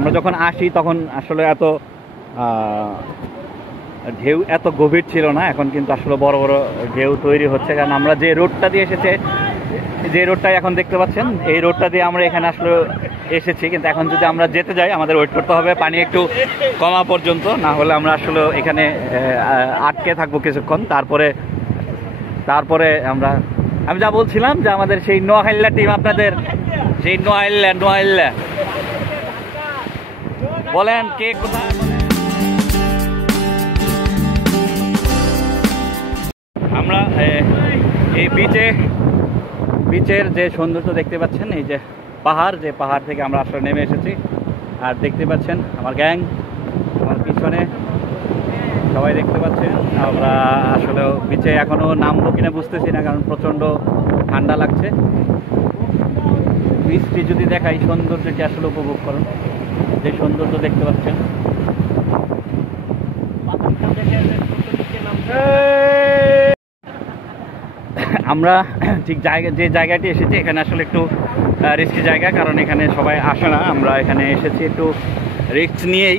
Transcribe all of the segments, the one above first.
আমরা যখন আসি তখন আসলে এত ঢেউ এত গভীর ছিল না। এখন কিন্তু আসলে বড় বড় ঢেউ তৈরি হচ্ছে, কারণ আমরা যে রোডটা দিয়ে যে রোডটাই এখন দেখতে পাচ্ছেন, এই রোডটা দিয়ে আমরা এখানে আসলে এসেছি। কিন্তু এখন যদি আমরা যেতে যাই আমাদের ওয়েট করতে হবে পানি একটু কমা পর্যন্ত, না হলে আমরা আসলে এখানে আটকে থাকবো কিছুক্ষণ। তারপরে আমি যা বলছিলাম যে আমাদের সেই নোয়াখাইল্লা টিম, আপনাদের সেই নোয়াখাইল্লা বলেন কে কোথায়। আমরা এই বিচের যে সৌন্দর্য দেখতে পাচ্ছেন, এই যে পাহাড় থেকে আমরা আসলে নেমে এসেছি। আর দেখতে পাচ্ছেন আমার গ্যাং আমার পিছনে সবাই দেখতে পাচ্ছেন। আমরা আসলে বিচে এখনো নামবো কিনা বুঝতেছি না, কারণ প্রচণ্ড ঠান্ডা লাগছে। বৃষ্টি যদি দেখাই সৌন্দর্যটি আসলে উপভোগ করুন, যে সৌন্দর্য দেখতে পাচ্ছেন। আমরা ঠিক যে জায়গাটি এসেছি এখানে আসলে একটু রিস্কি জায়গা, কারণ এখানে সবাই আসে না। আমরা এখানে এসেছি একটু রিস্ক নিয়েই,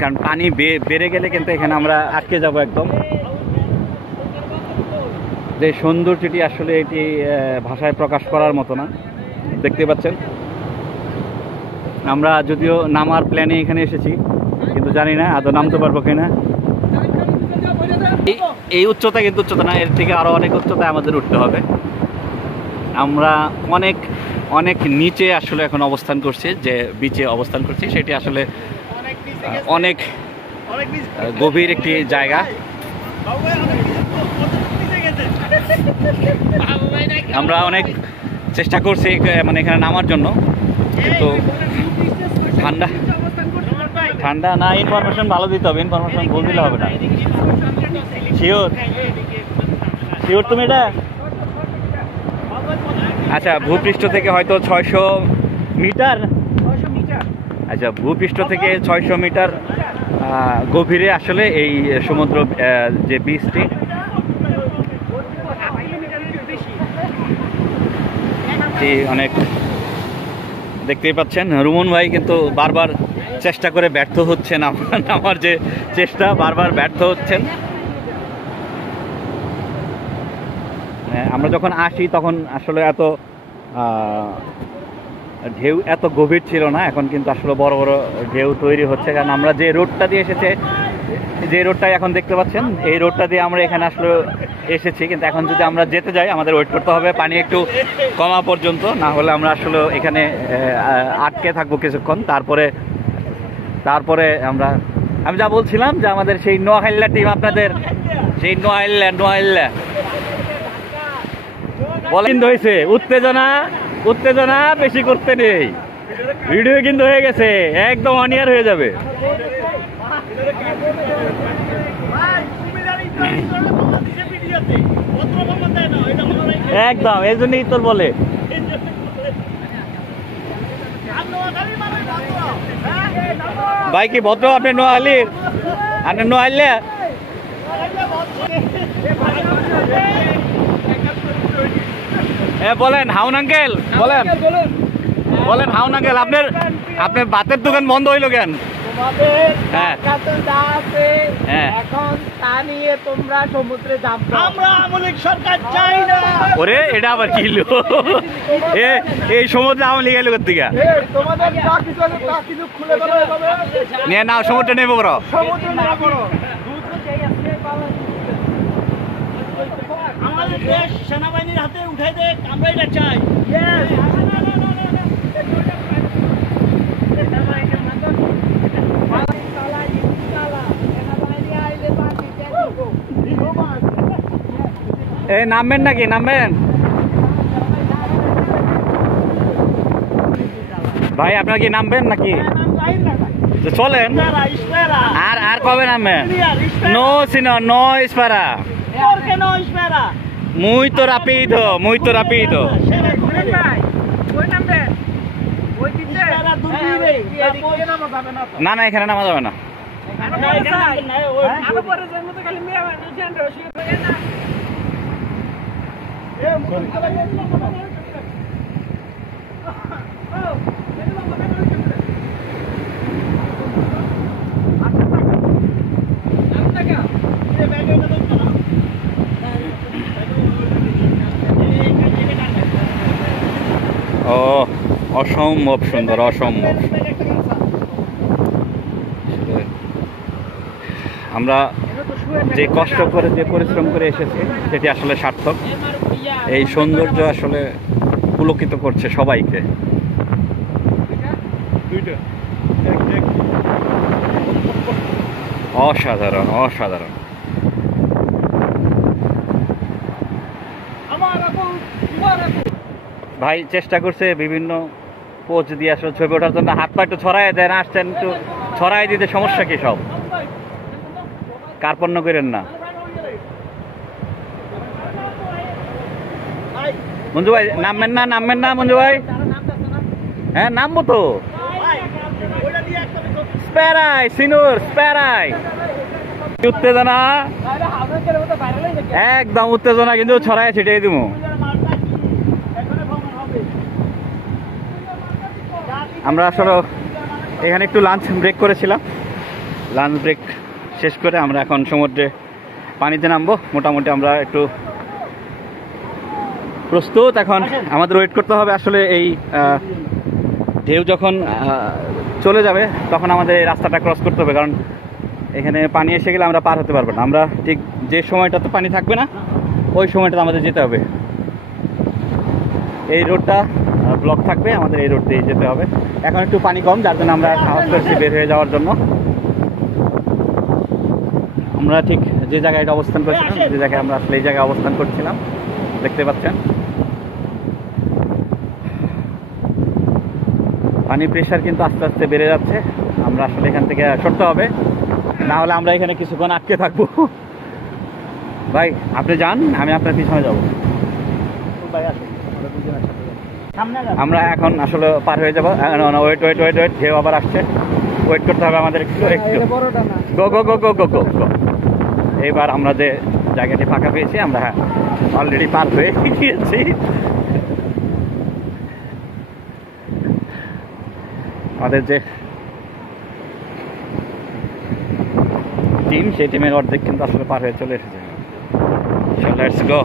কারণ পানি বেড়ে গেলে কিন্তু এখানে আমরা আটকে যাব একদম। যে সৌন্দর্যটি আসলে এটি ভাষায় প্রকাশ করার মতো না, দেখতে পাচ্ছেন। আমরা যদিও নামার প্ল্যানে এখানে এসেছি, কিন্তু জানি না আদৌ নামতে পারবো কিনা। এই উচ্চতা কিন্তু উচ্চতা না, এর থেকে আরো অনেক উচ্চতায় আমাদের উঠতে হবে। আমরা অনেক নিচে আসলে এখন অবস্থান করছি, যে বিচে অবস্থান করছি সেটি আসলে অনেক গভীর একটি জায়গা। আমরা অনেক চেষ্টা করছি মানে এখানে নামার জন্য, কিন্তু ঠান্ডা না। ইনফরমেশন ভালো দিতে হবে, ইনফরমেশন ভুল দিলে হবে না। শিওর তুমি এটা? আচ্ছা, ভূপৃষ্ঠ থেকে হয়তো 600 মিটার। আচ্ছা, ভূপৃষ্ঠ থেকে 600 মিটার গভীরে আসলে এই সমুদ্র যে বিচটি। অনেক দেখতেই পাচ্ছেন। রুমন ভাই কিন্তু বারবার চেষ্টা করে ব্যর্থ হচ্ছেন, আমার যে চেষ্টা বারবার ব্যর্থ হচ্ছেন। আমরা যখন আসি তখন আসলে এত ঢেউ এত গভীর ছিল না। এখন কিন্তু আসলে বড় বড় ঢেউ তৈরি হচ্ছে, কারণ আমরা যে রোডটা দিয়ে যে রোডটাই এখন দেখতে পাচ্ছেন, এই রোডটা দিয়ে আমরা এখানে আসলে এসেছি। কিন্তু এখন যদি আমরা যেতে যাই আমাদের ওয়েট করতে হবে পানি একটু কমা পর্যন্ত, না হলে আমরা আসলে এখানে আটকে থাকবো কিছুক্ষণ। তারপরে আমি যা বলছিলাম যে আমাদের সেই নোয়াখাইল্লা টিম, আপনাদের সেই নোয়াখাইল্লা বলেন হয়েছে। উত্তেজনা বেশি করতে নেই, ভিডিও কিন্তু হয়ে গেছে, একদম অনিয়ার হয়ে যাবে। একদম এই জন্যই তোর বলে। ভাই কি ভদ্র? আপনি নোয়াখালীর? আপনি নোয়াখালী? বলেন হাউন আঙ্কেল, বলেন হাউন আঙ্কেল, আপনার বাতের দোকান বন্ধ হইলো কেন? এখন তা নিয়ে তোমরা সমুদ্রে যাবে। আমরা আমলিক সরকার চাই না। ওরে এটা আবার কি এই সমুদ্রে আওয়ামী লীগ এলো কোথেকে? তোমাদের যা কিছু আছে তা কিছু খুলে দেওয়া হবে। নিয়ে নাও, সমুদ্রে নেমে পড়ো। আমাদের দেশ সেনাবাহিনীর হাতে উঠাই দে, আমরা এটা চাই। নামবেন নাকি? নামবেন ভাই, আপনার কি নামবেন নাকি? চলেন। আর কবে নামবেন? নো ইস্পারা, muy rápido. না এখানে নামা যাবে না। ও অসম্ভব সুন্দর, অসম্ভব। আমরা যে কষ্ট করে যে পরিশ্রম করে এসেছি সেটি আসলে সার্থক। এই সৌন্দর্য আসলে পুলকিত করছে সবাইকে। অসাধারণ, অসাধারণ। ভাই চেষ্টা করছে বিভিন্ন পোজ দিয়ে আসলে ছবি ওঠার জন্য, হাত পা একটু ছড়াই দেন, আসছেন একটু ছড়াই দিতে, সমস্যা কি? সব কার্পণ্য করেন না। মঞ্জু ভাই নামবেন না, নামবেন না মঞ্জু ভাই? হ্যাঁ নামবো তো। স্প্যারাই সিনুর, স্প্যারাই। উত্তেজনা, একদম উত্তেজনা, কিন্তু ছড়াই ছিটিয়ে দিব। আমরা আসলে এখানে একটু লাঞ্চ ব্রেক করেছিলাম। লাঞ্চ ব্রেক শেষ করে আমরা এখন সমুদ্রে পানিতে নামবো। মোটামুটি আমরা একটু প্রস্তুত। এখন আমাদের ওয়েট করতে হবে। আসলে এই ঢেউ যখন চলে যাবে তখন আমাদের এই রাস্তাটা ক্রস করতে হবে, কারণ এখানে পানি এসে গেলে আমরা পার হতে পারবো না। আমরা ঠিক যে সময়টাতে পানি থাকবে না ওই সময়টাতে আমাদের যেতে হবে। এই রোডটা ব্লক থাকবে, আমাদের এই রোড দিয়ে যেতে হবে। এখন একটু পানি কম, যার জন্য আমরা সাহস করছি বের হয়ে যাওয়ার জন্য। আমরা ঠিক যে জায়গায় এটা অবস্থান করছিলাম, যে জায়গায় আমরা আসলে এই জায়গায় অবস্থান করছিলাম, দেখতে পাচ্ছেন পানির প্রেশার কিন্তু আস্তে আস্তে বেড়ে যাচ্ছে। আমরা আসলে এখান থেকে সরতে হবে, না হলে আমরা এখানে কিছুক্ষণ আটকে থাকবো। ভাই আপনি যান, আমি আপনার পিছনে যাবো। আমরা এখন আসলে পার হয়ে যাবো। ওয়েট ওয়েট ওয়েট ওয়েট, ঢেউ আবার আসছে, ওয়েট করতে হবে আমাদের একটু একটু। গো গো গো গো গো গো গো। এবার আমরা যে জায়গাটি ফাঁকা পেয়েছি, আমরা অলরেডি পার হয়ে গিয়েছি। আমাদের যে টিম, সেই টিমের অর্ধেক কিন্তু আসলে পার হয়ে চলে এসেছে। Let's go.